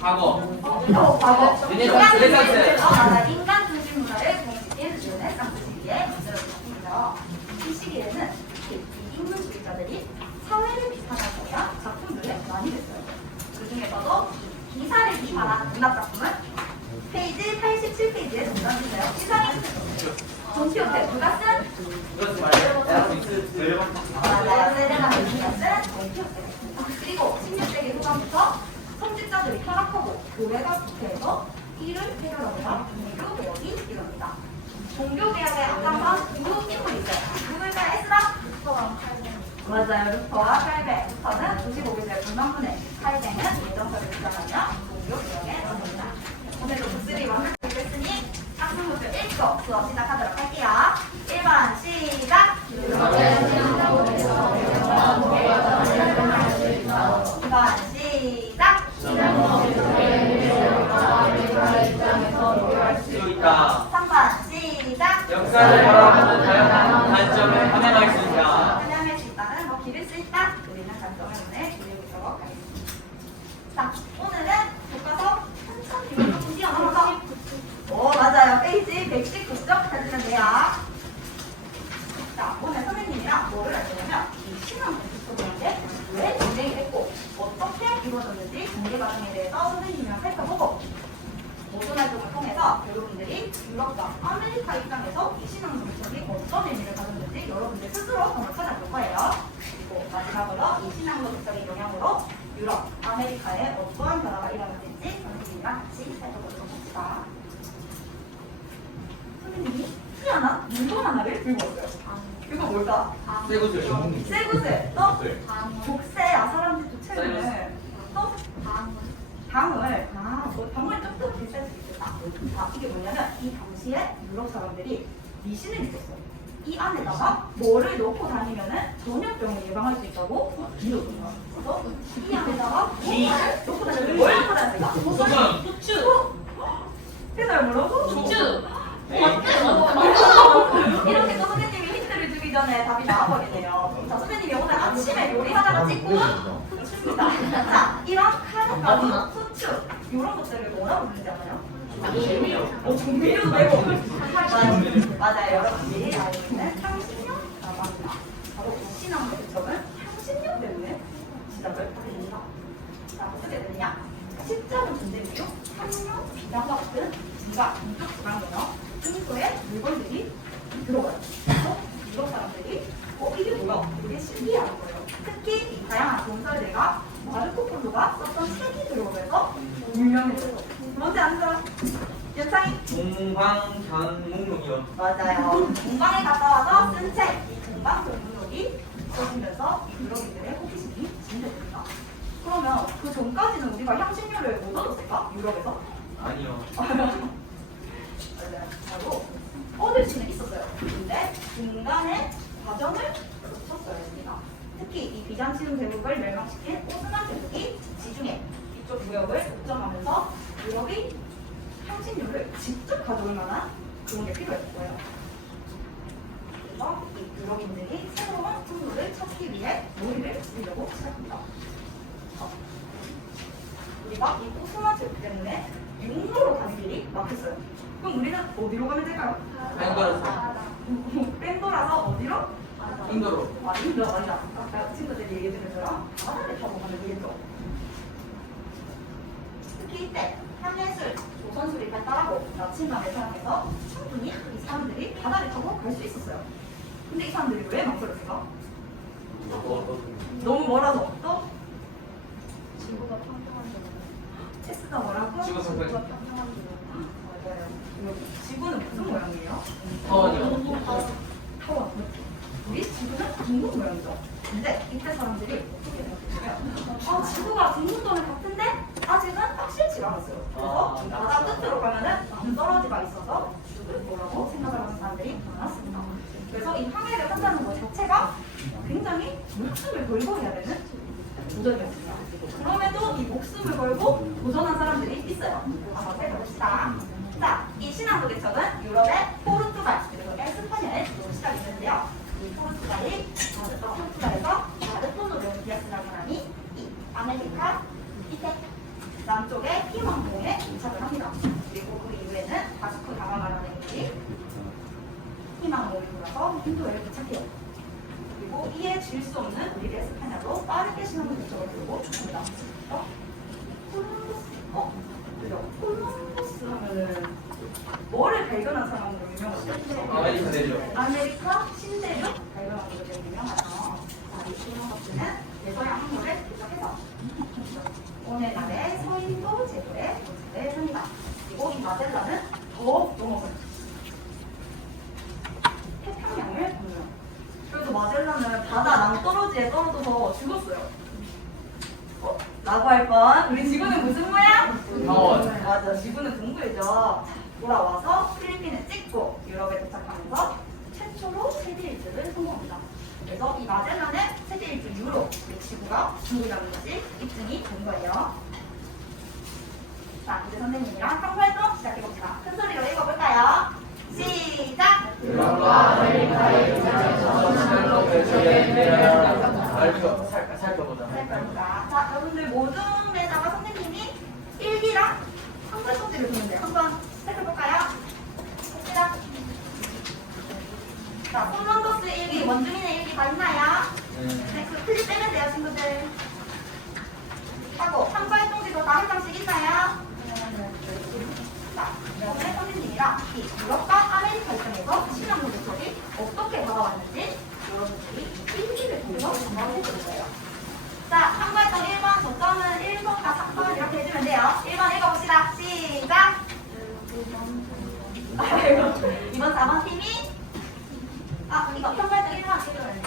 과거. 과거. 르네상스. 맞아. 인간 중심 문화를 공식인 르네상스 시기에 만들어졌습니다. 이 시기에는 이 인문주의자들이 사회를 비판하기 위한 작품들을 많이 냈어요. 그 중에서도 기사를 비판한 문학 작품은 페이지 87페이지에 정답인데요. 기사는 돈키호테 누가 쓴? 이것도 말이에요. 맞아요. 세레나미스가 쓴 돈키호테. 그리고 16세기 후반부터 성직자들이 타락하고 교회가 부패해서 이를 해결하고자 종교 개혁이 일어납니다. 종교 개혁의 앞장선 두 인물이 있어요. 누굴까요? 에스라? 맞아요. 루터와 칼뱅. 루터는 95개의 불만분의, 칼뱅은 예정설을 주장하며 종교 개혁에 나섭니다. 오늘도 부스리 완벽했으니 학생부터 읽고 수업 시작하도록 할게요. 1번 시작! 2번 시작! 수 있다. 3번 시작! 역사를 바라보는 다양한 관점을 함양할 수 있다. 함양할 수 있다는 뭐 기를 수 있다. 우리는 관점을 오늘 기울이도록 하겠습니다. 자, 오늘은 교과서 천천히 조금 뛰어넘어서 맞아요. 페이지 119쪽 찾으면 돼요. 자, 오늘 선생님이랑 뭐를 할 거냐면 이 신앙 공식소리인데 왜 진행이 됐고 어떻게 이루어졌는지 전개 과정에 대해서 선생님이랑 살펴보고 모든 활동을 통해서 여러분들이 유럽과 아메리카 입장에서 이 신앙 공식소리 어떤 의미를 가졌는지 여러분들 스스로 한번 찾아볼 거예요. 그리고 마지막으로 이 신앙 공식소리 영향으로 유럽, 아메리카에 어떠한 변화가 일어났는지 선생님이랑 같이 살펴보도록 합시다. 선생님이 희한한 물건 하나를 들고 왔어요. 이거 뭘까? 쇠구슬. 쇠구슬, 또 족쇄, 사람들도 채우는 또 방울. 방울이 조금 비쌀 수 있겠다. 이게 뭐냐면 이 당시에 유럽 사람들이 미신을 믿었어요. 이 안에다가 뭐를 넣고 다니면은 전염병을 예방할 수 있다고 믿었어요. 그래서 이 안에다가 뭐를 넣고 다니면 뭘 넣고 다니까? 소금. 그날 뭐라고? 소주. 이렇게 또 선생님이 힌트를 주기 전에 답이 나와버리네요. 자, 선생님이 오늘 아침에 요리하다가 찍고 후추입니다. 자, 이런 카레가루, 후추 이런 것들을 뭐라고 부르지 않아요? 종밀료도 되고 맞아요. 여러분들이 알고 있는 향신료라고 합니다. 바로 이 신앙 대첩은 향신료 때문에 시작을 하게 됩니다. 자, 어떻게 되느냐? 십자군 전쟁 이후 향료, 비단과 같은 진가, 인적 불안경어 평소에 물건들이 들어가요. 그래서 유럽 사람들이 이게 뭐야? 되게 신기한 거예요. 특히 이 다양한 건설들과 마르코 폴로가 썼던 책이 들어오면서 유명해져요. 뭔지 아는 연상이? 동방견목록이요. 맞아요. 동방에 갔다 와서 쓴 책, 이 동방견목록이 써지면서 유럽인들의 호기심이 진행됩니다. 그러면 그 전까지는 우리가 향신료를 못 얻었을까? 유럽에서? 아니요. 맞아요. 얻을 수는 있었어요. 근데 중간에 과정을 거쳤어야 됩니다. 특히 이 비잔티움 제국을 멸망시킨 오스만 제국이 지중해 이쪽 구역을 독점하면서 유럽이 향신료를 직접 가져올 만한 그런 게 필요했을 거예요. 그래서 이 유럽인들이 새로운 항로를 찾기 위해 머리를 쓰려고 시작합니다. 우리가 이 오스만 제국 때문에 육로로 가는 길이 막혔어요. 그럼 우리는 어디로 가면 될까요? 뺑돌아서 어디로? 인도로. 인도 맞아. 아까 친구들이 얘기해준 것처럼 바다를 타고 가면 되겠죠. 특히 이때 향예술, 조선술이 발달하고 나침반을 사용해서 충분히 이 사람들이 바다를 타고 갈 수 있었어요. 근데 이 사람들이 왜 망설였을까? 너무 멀어서 또? 지구가 평평한 적. 체스가 뭐라고? 지구 평평. 맞아요. 지구는 무슨 모양이에요? 타원이요. 타원. 우리 지구는 둥근 모양이죠. 근데 이때 사람들이 어떻게 생각했냐면 지구가 둥근 거는 같은데 아직은 확실치 않았어요. 그래서 바다 끝으로 가면은 남떨어지가 있어서 죽을 거라고 생각을 하는 사람들이 많았습니다. 그래서 이 항해를 한다는 것 자체가 굉장히 목숨을 걸고 해야 되는 도전이었습니다. 그럼에도 이 목숨을 걸고 도전한 사람들이 있어요. 한번 살펴봅시다. 자, 이 신앙도 개척은 유럽의 포르투갈 그리고 에스파냐에 시작이 됐는데요. 이 포르투갈에서 바르토노 디아스라는 사람이 이 아메리카 밑에 남쪽의 해서 인도에 도착해요. 그리고 이에 질 수 없는 우리 에스파냐로 빠르게 신앙의 목적을 들고 죽습니다. 그죠? 콜럼버스 하면은 뭐를 발견한 사람으로 유명하죠? 아메리카 내려. 아메리카 신대륙 발견한 걸로 되게 유명하죠. 자, 이 콜럼버스는 대서양 항로를 도착해서 오늘날의 서인도 제도에 도착을 합니다. 그리고 이 마젤란은 더 넘어서 태평양을 건너요. 그래서 마젤란은 바다 낭떠러지에 떨어져서 죽었어요. 라고 할 뻔. 우리 지구는 무슨 모양? 타원. 맞아, 지구는 동굴이죠. 돌아와서 필리핀을 찍고 유럽에 도착하면서 최초로 세계 일주를 성공합니다. 그래서 이 마젤란의 세계 일주 유로, 우리 지구가 중국이라는 것이 입증이 된 거예요. 자, 이제 선생님이랑 탐구활동 시작해봅시다. 큰 소리로 읽어볼까요? 시작! 유럽과 아메리카의 지난로 배출에 대하여 살펴보자. 살펴보자. 자, 여러분들 모둠에다가 선생님이 일기랑 탐구활동지를 주는데요. 한번 살펴볼까요? 봅시다. 자, 콜럼버스 일기, 원주민의 일기 다 있나요? 네, 그 클립 빼면 돼요, 친구들. 하고, 탐구활동지도 다 한 장씩 있나요? 자, 오늘 선생님이랑 이 유럽과 아메리카 입장에서 신앙 모델들이 어떻게 다가왔는지 여러분들이 일기를 통해서 전달을 해줄 거예요. 자, 탐구활동 1번, 저점은 1번과 3번 이렇게 해주면 돼요. 1번 읽어봅시다. 시작! 2번, 4번 팀이 이거 탐구활동 1번 해주면 돼요.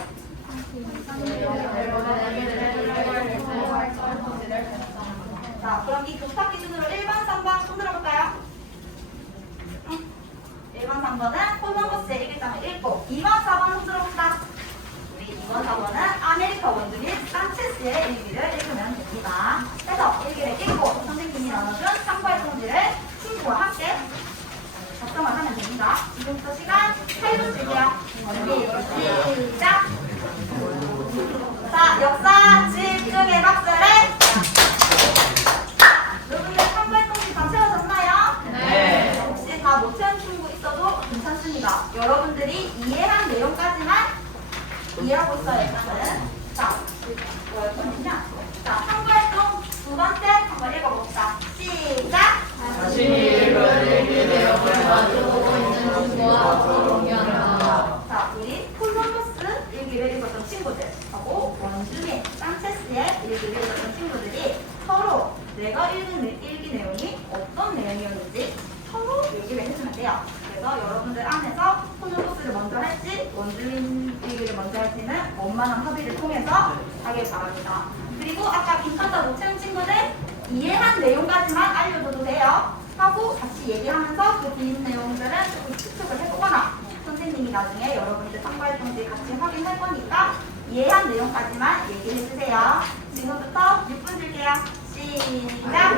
자, 그럼 이 교탁 기준으로 1번, 3번 손 들어볼까요? 1번, 3번은 콜럼버스의 일기장을 읽고 2번, 4번 손 들어봅시다. 우리 2번, 4번은 아메리카 원주민 산체스의 일기를 읽으면 됩니다. 그래서 일기를 읽고 선생님이 나눠준 참고활동지를 친구와 함께 작성을 하면 됩니다. 지금부터 시간 8분 줄게요. 준비, 시작! 자, 역사 집중의 박수를! 여러분들 참고활동지 다 채워졌나요? 네. 혹시 다 못 채운 친구 있어도 괜찮습니다. 여러분들이 이해한 내용까지만 이해하고 있어요, 일단은. 자, 뭐였냐? 자, 참고활동 두 번째 한번 읽어봅시다. 시작! 자신이 읽은 일기 내용을 가지고 있는 친구와 서로 공유한다. 자, 우리 콜럼버스 일기를 읽었던 친구들하고 원주민 산체스의 일기를 읽었던 친구들이 서로 내가 읽은 일기 내용이 어떤 내용이었는지 서로 얘기를 해주면 돼요. 그래서 여러분들 안에서 콜럼버스를 먼저 할지 원주민 일기를 먼저 할지는 원만한 합의를 통해서 하길 바랍니다. 그리고 아까 빈칸다 못 채운 친구들 이해한 내용까지만 알려줘도 돼요. 하고 같이 얘기하면서 그 빈 내용들은 조금 추측을 해보거나 선생님이 나중에 여러분들 참고활동지 같이 확인할 거니까 이해한 내용까지만 얘기해주세요. 지금부터 6분 줄게요. 시작!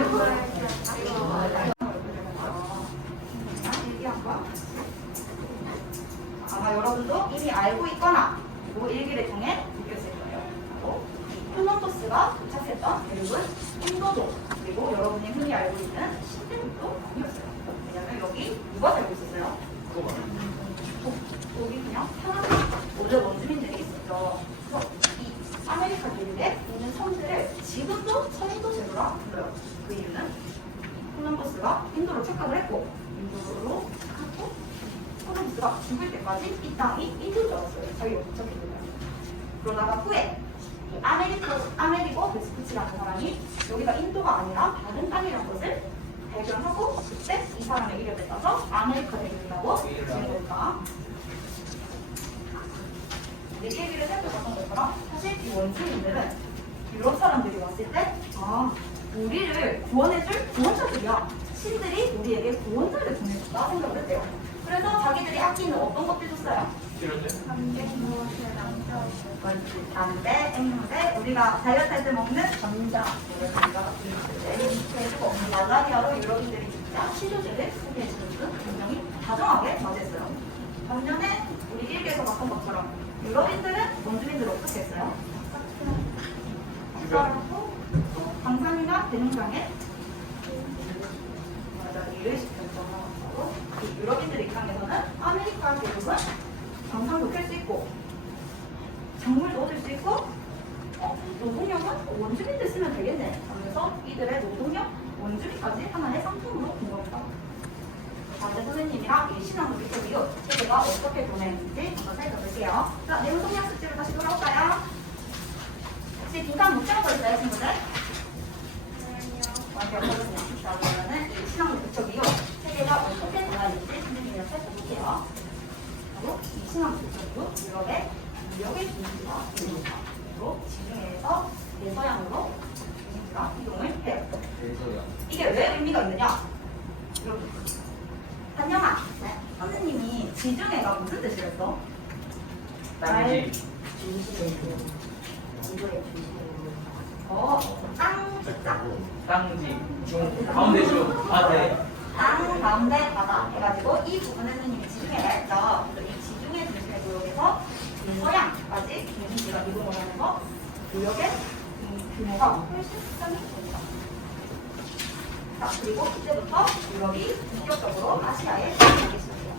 아마 여러분도 이미 알고 있거나 이 일기를 통해 느꼈을 거예요. 바로 콜럼버스가 도착했던 대륙은 인도도 그리고 여러분이 흔히 알고 있는 신대륙도 아니었어요. 왜냐면 여기 누가 살고 있었어요? 여기 그냥 편하게 원래 원주민들이 있었죠. 그래서 이 아메리카 대륙에 있는 섬들을 지금도 서인도 제도라 불러요. 그 이유는 콜럼버스가 인도로 착각을 했고 인도로 착각하고 콜럼버스가 죽을 때까지 이 땅이 인도인 줄 알았어요. 자기가 도착했거든요. 그러다가 후에 아메리고 베스푸치라는 사람이 여기가 인도가 아니라 다른 땅이라는 것을 발견하고 그때 이 사람의 이름을 따서 아메리카 대륙이라고 지은 겁니다. 내 얘기를 살펴봤던 것처럼 사실 이 원주민들은 유럽 사람들이 왔을 때 우리를 구원해줄 구원자들이야. 신들이 우리에게 구원자를 보내줬다 생각을 했대요. 그래서 자기들이 아끼는 어떤 것들 줬어요? 담배, 앵무새, 우리가 다이어트 할 때 먹는 전자, 감자 같은 것들을 해주고 말라리아로 유럽인들이 진짜 치료제를 소개해주는 등 굉장히 다정하게 맞이했어요. 반면에 우리 일기에서 봤던 것처럼 유럽인들은 원주민들을 어떻게 했어요? 또 광산이나 대농장에 일을 시켰죠. 이 유럽인들 입장에서는 아메리카 대륙은 방산도 캘 수 있고 작물도 얻을 수 있고 노동력은 원주민들 쓰면 되겠네 하면서 이들의 노동력, 원주민까지 하나의 상품으로 공급했다. 이제 선생님이랑 이 신앙 놀이터 이후 세계가 어떻게 변했는지 한번 살펴볼게요. 자, 내용 성냥 숙제로 다시 돌아올까요? 혹시 빈칸 못 채워져 있어요, 친구들? 완전 없어졌네요. 자, 그러면은 이 신앙 놀이터 이후 세계가 어떻게 변했는지 선생님이랑 살펴볼게요. 바로 이 신앙 놀이터 이후 유럽의 무역의 중심지가 이동합니다. 그리고 지중해에서 대서양으로 중심지가 이동을 해요. 이게 왜 의미가 있느냐? 여러분. 한영아, 네. 선생님이 지중해가 무슨 뜻이었어? 땅지. 땅지. 중. 가운데 중. 바다에. 땅 가운데 바다 해가지고 이 부분을 선생님이 지중해라 했죠. 그래서 이 지중해 중심의 구역에서 서양까지 중심지가 이동을 하면서 구역의 규모가 훨씬 크게 됩니다. 자, 그리고 이때부터 유럽이 본격적으로 아시아에 진입하기 시작해요.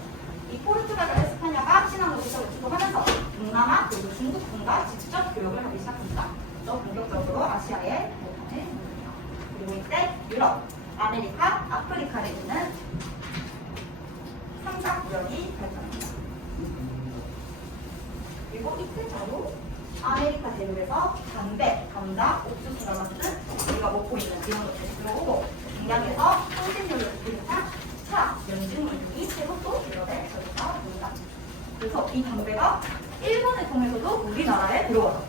이 포르투갈과 에스파냐가 신앙 놀이터를 주도하면서 동남아 그리고 중국군과 직접 교역을 하기 시작합니다. 또 본격적으로 아시아에 도전을 합니다. 그리고 이때 유럽, 아메리카, 아프리카를 잇는 삼각무역이 발전합니다. 그리고 이때 바로 아메리카 대륙에서 담배, 감자, 옥수수가 같은 우리가 먹고 있는 이런 것들이 들어오고 동양에서 향신료를 비롯한 차, 연중물 등이 새롭고 유럽에 저리가 됩니다. 그래서 이 담배가 일본을 통해서도 우리나라에 들어와요.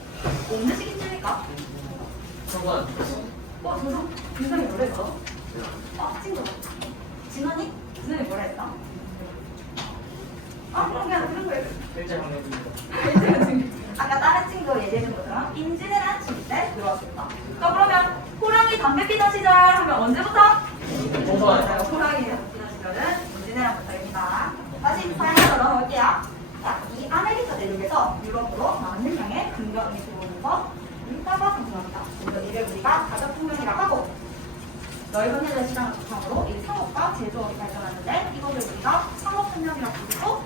어느 시기쯤입니까? 정관. 저도 진선이 뭐라 했어? 친구. 진원이? 진선이 뭐라 했어? 그럼 그냥 그런 거예요. 일제 강점기입니다. 아까 다른 친구 얘기해준 것처럼 임진왜란 시기 때 들어왔습니다. 자, 그러면 호랑이 담배 피던 시절 하면 언제부터? 맞아요. 호랑이 담배 피던 시절은 임진왜란부터입니다. 다시 사연으로 넘어올게요. 자, 이 아메리카 대륙에서 유럽으로 많은 양의 금경이 들어오면서 물가가 상승합니다. 그래서 이를 우리가 가격통면이라고 하고 넓은 해저 시장을 바탕으로 이 상업과 제조업이 발전하는데 이것을 우리가 상업혁명이라고 부르고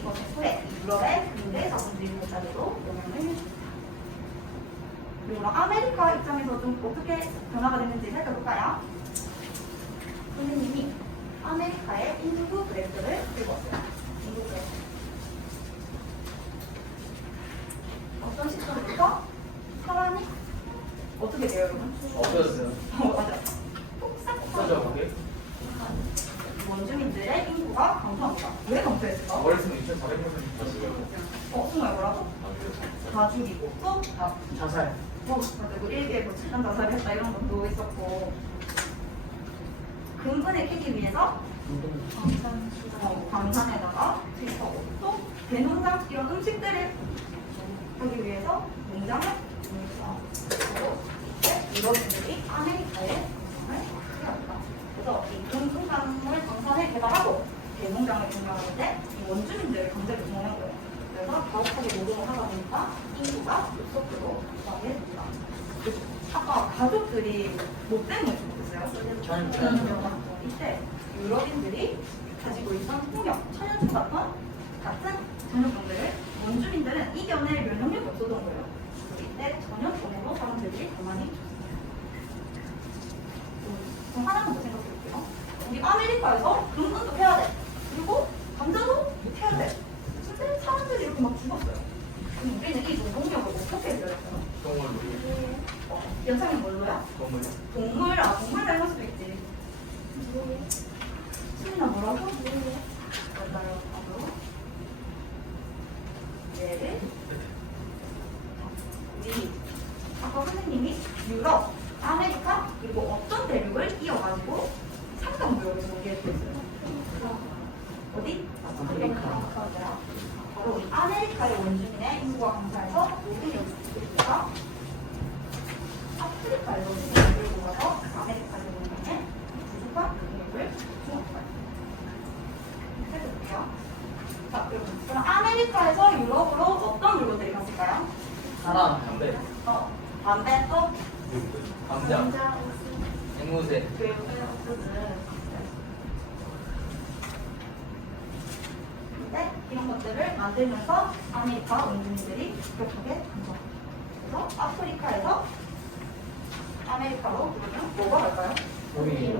이것의 후에 유럽의 근대 자본주의 국가들도 영향을 줍니다. 그리고 아메리카 입장에서 좀 어떻게 변화가 됐는지 살펴볼까요? 선생님이 아메리카의 인구 그래프를 들고 왔어요. 인구 그래프. 어떤 시점부터 사람이 어떻게 돼요, 여러분? 없어졌어요. 맞아요. 없어져, 거기. 원주민들의 인구가 감소합니다. 왜 감소했을까? 머릿속에 2,400% 졌어요. 정말 뭐라고? 다 죽이고 또 자살. 그리고 일개에 뭐 집단 자살을 했다 이런 것도 있었고 근근을 캐기 위해서 광산에다가 투입하고 또 대농장 이런 음식들을 하기 위해서 농장을 운영하고 이때 유럽인들이 아메리카에 농장을 투입합니다. 그래서 이 금강을 광산에 개발하고 대농장을 운영하는데 이 원주민들을 강제로 동원한 거예요. 그래서 가혹하게 노동을 하다 보니까 인구가 급속도로 증가하게 됩니다. 아까 가족들이 뭐 때문에 죽었어요? 이때 유럽인들이 가지고 있던 폭력, 천연충 같은 전염병들을 원주민들은 이겨낼 면역력이 없었던 거예요. 그래서 이때 전염병으로 사람들이 가만히 죽습니다. 그럼 하나만 더 생각해볼게요. 우리 아메리카에서 금근도 해야 돼. 그리고 감자도 해야 돼. 근데 사람들이 이렇게 막 죽었어요. 그럼 우리는 이 노동력을 어떻게 해결했어요? 동물. 연상이 뭘로야? 동물. 동물 닮을 수도 있지. 수민아 뭐라고? 맞아요. 바로 얘를 우리 아까 선생님이 유럽, 아메리카 그리고 어떤 대륙을 이어가지고 상경무역을 전개했어요. 어디? 아메리카. 바로 이 아메리카의 원주민의 인구가 감소해서 노동력이 부족해서 아프리카의 원주민을 끌고 가서 아메리카의 원주민의 부족한 노동력을 충족해요. 해볼게요. 자, 여러분. 그럼 아메리카에서 유럽으로 어떤 물건들이 갔을까요? 사람, 담배, 담배 또 감자, 앵무새. 근데 이런 것들을 만들면서 아메리카 원주민들이 급격하게 강성. 그래서 아프리카에서 아메리카로 부르면 뭐가 갈까요? 우리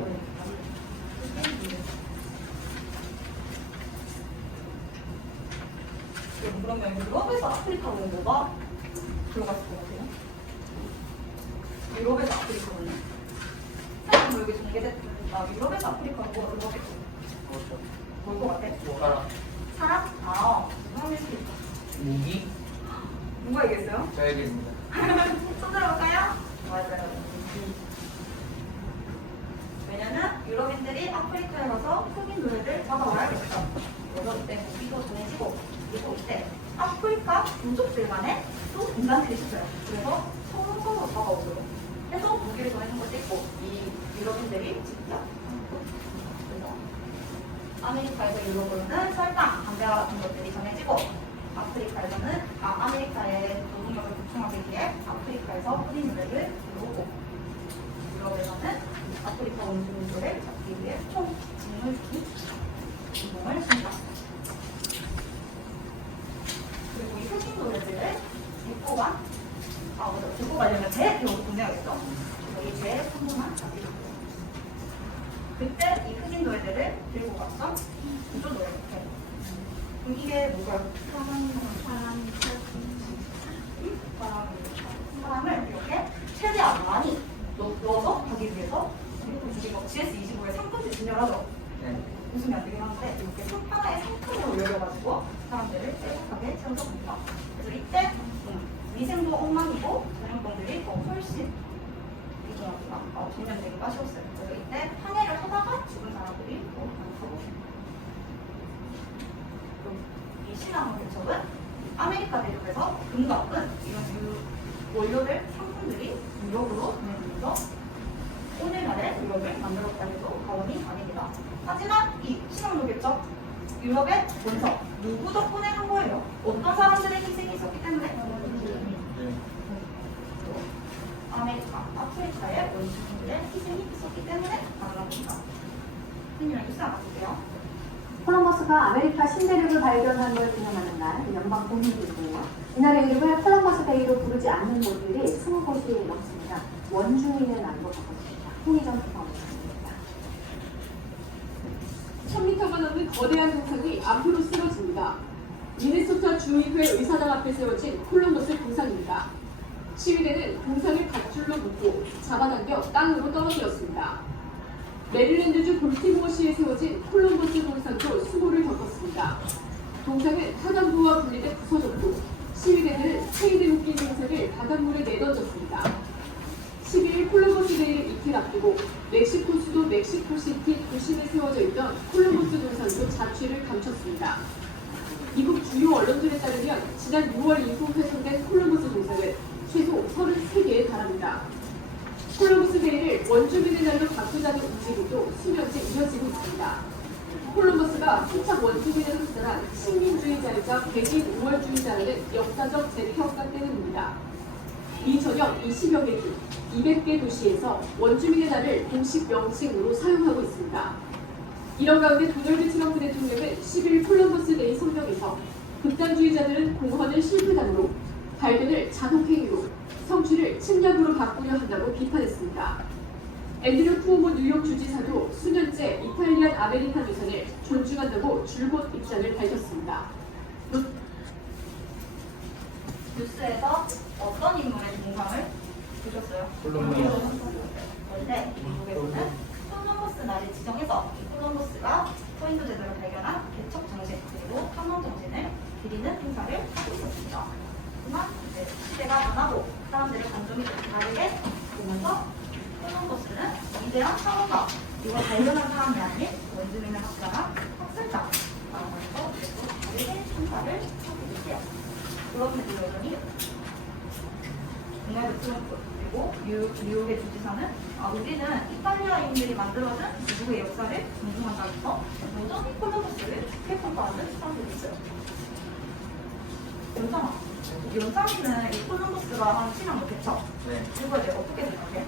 그러면 유럽에서 아프리카로 뭐가 들어갔을 것 같아요? 유럽에서 아프리카로는? 사실 여기 전개됐으니까 유럽에서 아프리카로 뭐가 들어갔겠죠? 그렇죠. 뭘것 같아? 뭐가라? 사람? 아, 누가 하겠습니까? 무기? 누가 얘기했어요? 저 얘기했습니다. 손 들어볼까요? 맞아요. 왜냐면 유럽인들이 아프리카에 가서 흑인 노예들 잡아와야겠죠. 그래서 이때 무기도 전해지고 그리고 이때 아프리카 민족들 간에 또 분단들이 있어요. 그래서 서로 잡아오도록 해서 무기를 전해준 것도 있고 이 유럽인들이 직접 그래서 아메리카에서 유럽으로는 설탕, 담배와 같은 것들이 전해지고 아프리카에서는 아메리카의 노동력을 보충하기 위해 아프리카에서 흑인 노예를 들어오고 유럽에서는 아프리카 원주민들을 잡기 위해 총 직물주기 운동을 합니다. 그리고 이 흑인 노예들을 데리고 가려면 배 이거 보내야겠죠? 이 배에 3분만 잡히고 그때 이 흑인 노예들을 들고 갔던 구조 노예 같아요. 그럼 이게 뭐가요? 사람을 이렇게 최대한 많이 넣어서 가기 위해서 지금 GS25에 3분째 진열하죠. 네. 웃으면 안 되긴 하는데 이렇게 하나의 상품으로 열려가지고 사람들을 빼곡하게 채워서 갑니다. 그래서 이때 위생도 엉망이고 전염병들이 더 훨씬 위중합니다. 점점 되게 아쉬웠어요. 그래서 이때 항해를 하다가 죽은 사람들이 더 많고 이 신앙의 개척은 아메리카 대륙에서 금과 은 이런 원료들, 상품들이 유럽으로 보내면서 오늘날의 유럽을 만들었다 해도 과언이 아닙니다. 하지만 이 신앙의 개척, 유럽의 원석, 누구 덕분에 한 거예요? 어떤 사람들의 희생이 있었기 때문에? 네. 아메리카, 아프리카의 원주민들의 희생이 있었기 때문에 가능합니다. 선생님이랑 뉴스 하나 볼게요. 콜럼버스가 아메리카 신대륙을 발견한 걸 기념하는 날, 연방 공휴일이고요. 이날의 이름을 콜럼버스 데이로 부르지 않는 곳들이 20곳이 넘습니다. 원주민의 날로 바꿨습니다. 홍희정 기사입니다. 1000m가 넘는 거대한 동상이 앞으로 쓰러집니다. 미네소타 주의회 의사당 앞에 세워진 콜럼버스 동상입니다. 시위대는 동상을 밧줄로 묶고 잡아당겨 땅으로 떨어뜨렸습니다. 메릴랜드주 볼티모어시에 세워진 콜럼버스 동상도 수모를 겪었습니다. 동상은 하단부와 분리돼 부서졌고 시위대들은 체인에 묶인 동상을 바닷물에 내던졌습니다. 12일 콜럼버스 데이를 이틀 앞두고 멕시코 수도 멕시코시티 도심에 세워져 있던 콜럼버스 동상도 자취를 감췄습니다. 미국 주요 언론들에 따르면 지난 6월 이후 훼손된 콜럼버스 동상은 최소 33개에 달합니다. 콜럼버스 데이를 원주민의 날로 바꾸자는 움직임도 수년째 이어지고 있습니다. 콜럼버스가 토착 원주민을 흡수한 식민주의자이자 백인 우월주의자라는 역사적 재평가 때문입니다. 이 저녁 20여 개 중 200개 도시에서 원주민의 날을 공식 명칭으로 사용하고 있습니다. 이런 가운데 도널드 트럼프 대통령은 10일 콜럼버스 데이 성명에서 극단주의자들은 공헌을 실패담으로 발견을 잔혹행위로 성취를 침략으로 바꾸려 한다고 비판했습니다. 앤드류 쿠오모 뉴욕 주지사도 수년째 이탈리안 아메리칸 유산을 존중한다고 줄곧 입장을 밝혔습니다. 뉴스에서 어떤 인물의 동상을 보셨어요? 콜럼비아. 원래 미국에서는 콜럼버스 날을 지정해서 이 콜럼버스가 서인도 제도를 발견한 개척 정신 그리고 탐험 정신을 기리는 행사를 하고 있었습니다. 하지만 이제 시대가 변하고 사람들의 관점이 좀 다르게 보면서 콜럼버스는 위대한 탐험가, 이걸 발견한 사람이 아닌 원주민을 학자나 학살자라고 해서 또 다르게 행사를 하고 있어요. 그럼에도 여전히 도널드 트럼프 그리고 뉴욕의 주지사는 우리는 이탈리아인들이 만들어준 미국의 역사를 존중한다면서 여전히 콜럼버스를 평가하는 사람들이 있어요. 연상이는 이 콜럼버스가 한 신앙 개척 네. 이거에 대해 어떻게 생각해?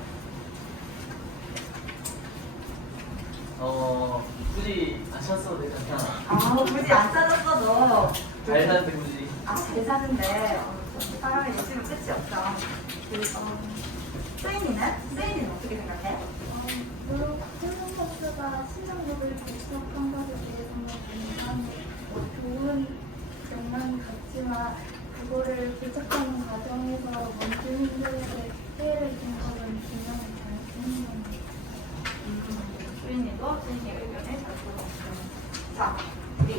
굳이 안 쳤어도 되잖아. 굳이 안 찾았어도 잘 사는데 굳이. 잘 사는데 사람의 욕심은 끝이 없죠. 수인이는 어떻게 생각해? 물론 콜럼버스가 신청곡을 개척한 것에 대해서는 굉장히 좋은 영향이 갔지만 그거를 개척하는 과정에서 원주민들에게 피해를 준 것은 분명히 잘못된 겁니다. 수인이도 수인이의 의견을 잘 들어봤습니다. 자, 우리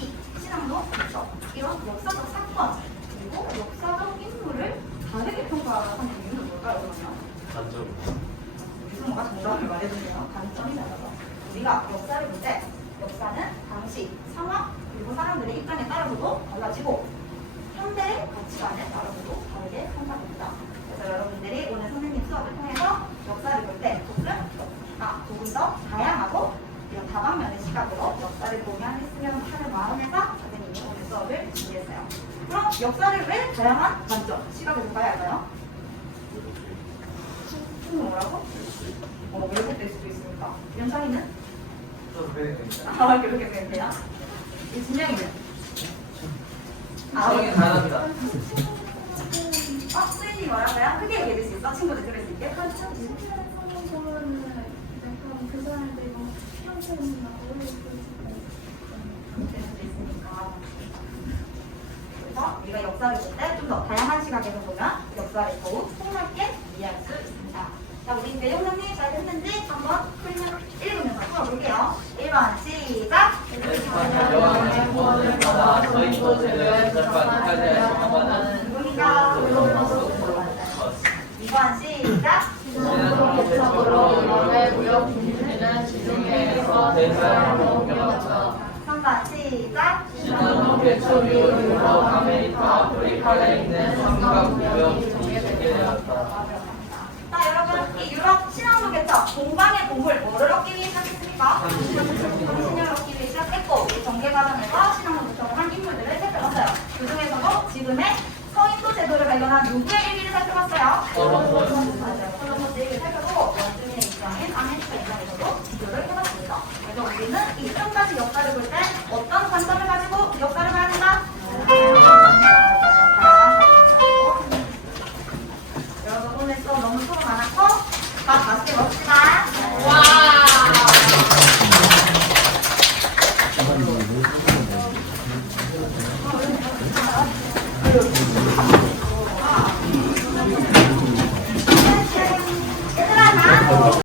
이 신앙도 그렇죠. 이런 역사적 사건 그리고 역사적 인물을 다르게 평가하는 이유는 뭘까요? 그러면 단점. 유승모가 정답을 말해주네요. 관점이 달라서 우리가 역사를 볼 때 역사는 당시 상황 그리고 사람들의 입장에 따라서도 달라지고 현대의 가치관에 따라서도 다르게 판단됩니다. 그래서 여러분들이 오늘 선생님 수업을 통해서 역사를 볼 때 조금 더 다양하고 이런 다방면의 시각으로 역사를 보면 했으면 하는 마음에서 선생님이 오늘 수업을 준비했어요. 그럼 역사를 왜 다양한 관점, 시각에서 봐야 할까요? 뭐라고? 왜곡될 수도 있으니까. 연상이는? 또 그래 되니까. 그렇게 생각해요? 이 진영이는? 저기 다양합니다. 수인이 뭐라고요? 크게 얘기해 줄 수 있어? 친구들 들을 수 있게? 신기한 상황 보면은 약간 그 사람들이 너무 평소에는 오해 있을 수가 있어요. 될 수도 있으니까. 그래서 우리가 역사를 볼 때 좀 더 다양한 시각에서 보면 역사를 더욱 폭넓게 이해할 수 있습니다. 자, 우리 내용 정리 잘 됐는지 한번 읽으면서 풀어볼게요. 1번 시작! 저희도 제대로 시작까지 하시는 누구니까? 2번 시작! 신앙 개척으로 유럽의 무역 중심지는 지중해에서 대서양으로 옮겨갔다. 3번 시작! 신앙 개척 이후 유럽, 아메리카, 아프리카에 있는 삼각 무역 중심지게 되었다. 자, 여러분, 이 유럽 신앙로 개척 동방의 보물 뭐를 얻기 위해 시작했습니까? 정신을 얻기 위해 시작했고 이 전개 과정에서 신앙로 개척을 한 인물들을 살펴봤어요. 그 중에서도 지금의 서인도 제도를 발견한 누구의 일기를 살펴봤어요? 콜럼버스. 맞아요. 콜럼버스 일기를 살펴보고 원주민의 입장인 아메리카 입장에서도 비교를 해봤습니다. 그래서 우리는 이 3가지 역사를 볼 때 어떤 관점을 가지고 역사를 봐야 된다? 여러분 오늘 수업 너무 수고 많았고 밥 맛있게 먹읍시다. 와.